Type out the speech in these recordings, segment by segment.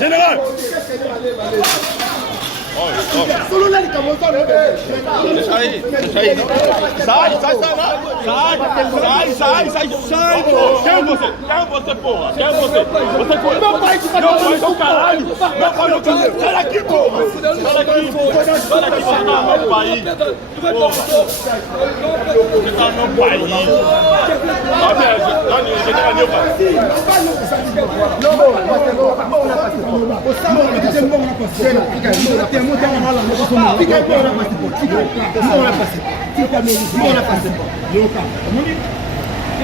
Général. Solo là, il commence à le faire.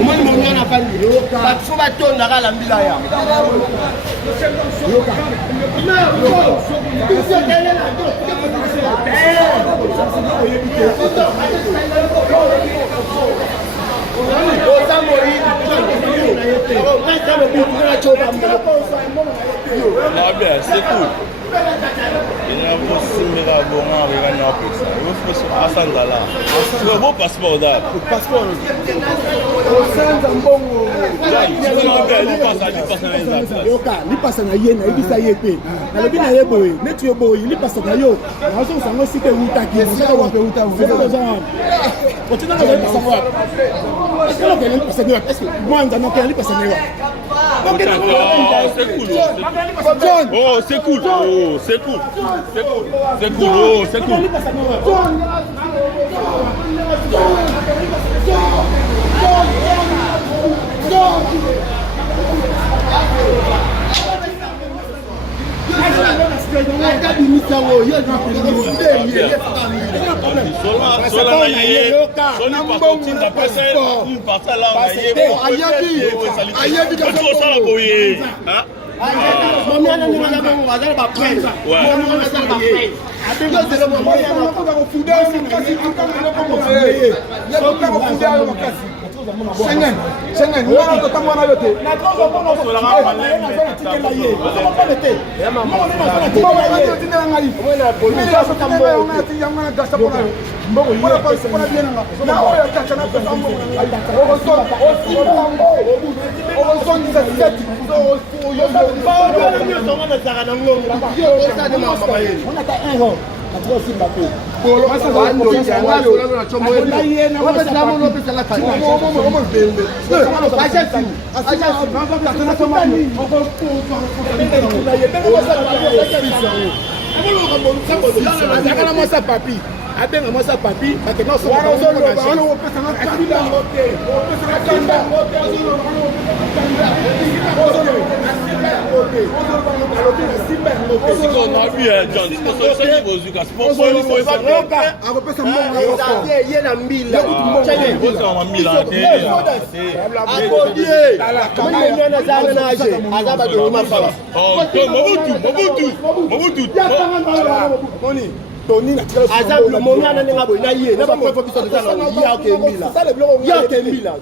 Omoni monyo na pali baso batonda kala mbila ya c'est cool. Il y a un bon c'est un beau passeport là. Passeport. Li pasa na ye na ibisa ye pe. Na lebi na ye boy. Netu yo boy, li pasa na yo. Na so sango sike uta ki. Sike wa pe uta. Continue na le pasa wa. Est-ce que le pasa ni wa? Est-ce que moi on a li pasa ni wa? C'est cool. Oh, c'est cool. Oh, c'est cool. C'est cool. C'est cool. Oh, c'est cool.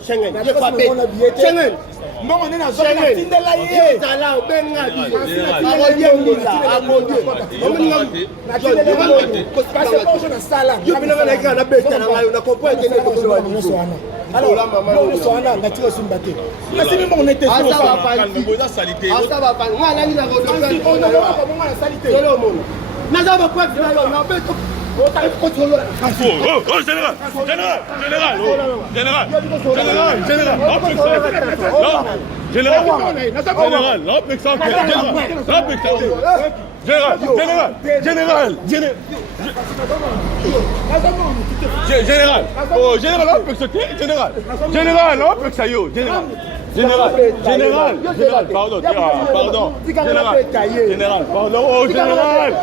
Schengen, on a tout à yote. Non, on est dans Général, oh, général, on peut que ça, général, on peut que ça, yo, général, pardon, général, pardon, oh, général.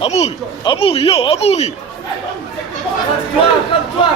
Amouri. Amouri, yo, Amouri. Calme-toi.